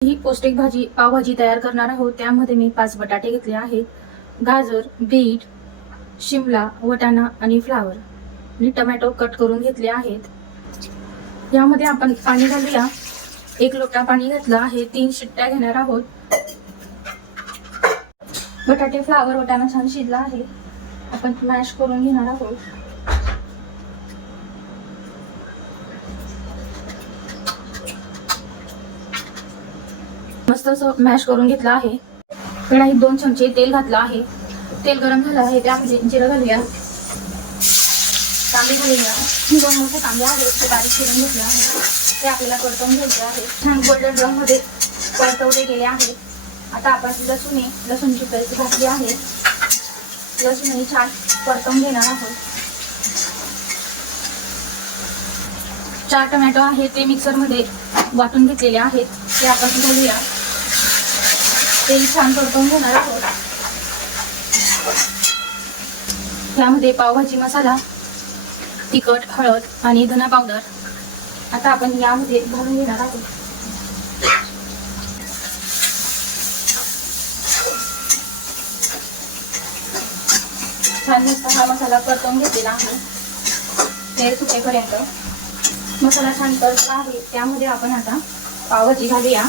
ही पौष्टिक पावभाजी तयार करणार आहोत। त्यामध्ये मी 5 बटाटे घेतले आहेत, गाजर, बीट, शिमला, वटाणा आणि फ्लावर आणि टोमॅटो कट करून घेतले आहेत। यामध्ये आपण पाणी घालूया। 1 लोटा पाणी घातलं आहे। 3 शिट्ट्या घेणार आहोत। बटाटे, फ्लावर, वटाणा छान शिजला आहे। आपण मॅश करून घेणार आहोत। मस्त असं मॅश करून घेतलं आहे। कढईत 2 चमचे तेल घातलं आहे। तेल गरम झालं आहे, त्यामध्ये जिरं घालूया, कांदे घालूया। 2 मोठे कांदे आहेत, ते बारीक चिरून घेतले आहे। ते आपल्याला परतवून घ्यायचे आहे। छान गोल्डन ब्राऊन मध्ये परतवले गेले आहे। आता आपण लसूणची पेस्ट घातली आहे। लसूण छान परतवून घेणार आहोत। 4 टोमॅटो आहेत, ते मिक्सर मध्ये वाटून घेतलेले आहेत, ते आपण घालूया। तेल छान परतवून घेणार आहोत। यामध्ये पावभाजी मसाला, तिखट, हळद आणि धना पावडर आता आपण यामध्ये घालून घेणार आहोत। छान मस्त हा मसाला परतवून घेतलेला आहे। तेल सुटेपर्यंत मसाला छान परतला आहे। त्यामध्ये आपण आता पावभाजी घालूया।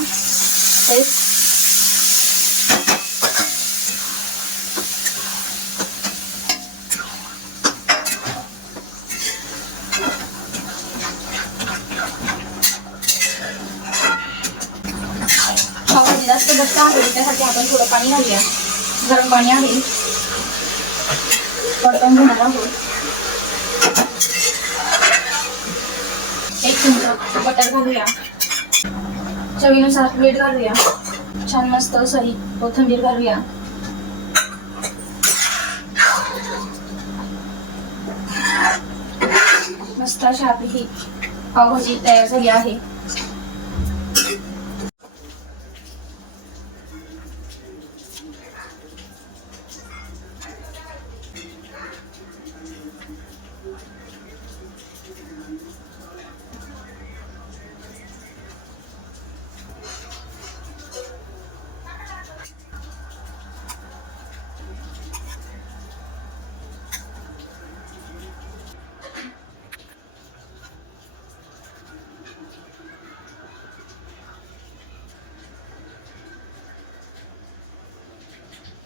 पावभाजी जास्त घट्ट आहे, त्यासाठी आपण थोडं पाणी घालूया। गरम पाणी आहे, परतवून घेणार आहोत। 1 चमचा बटर घालूया। चवीनुसार मीठ घालूया। छान मस्त सही कोथिंबीर घालूया। मस्त अशी आपली ही पावभाजी तयार झाली आहे।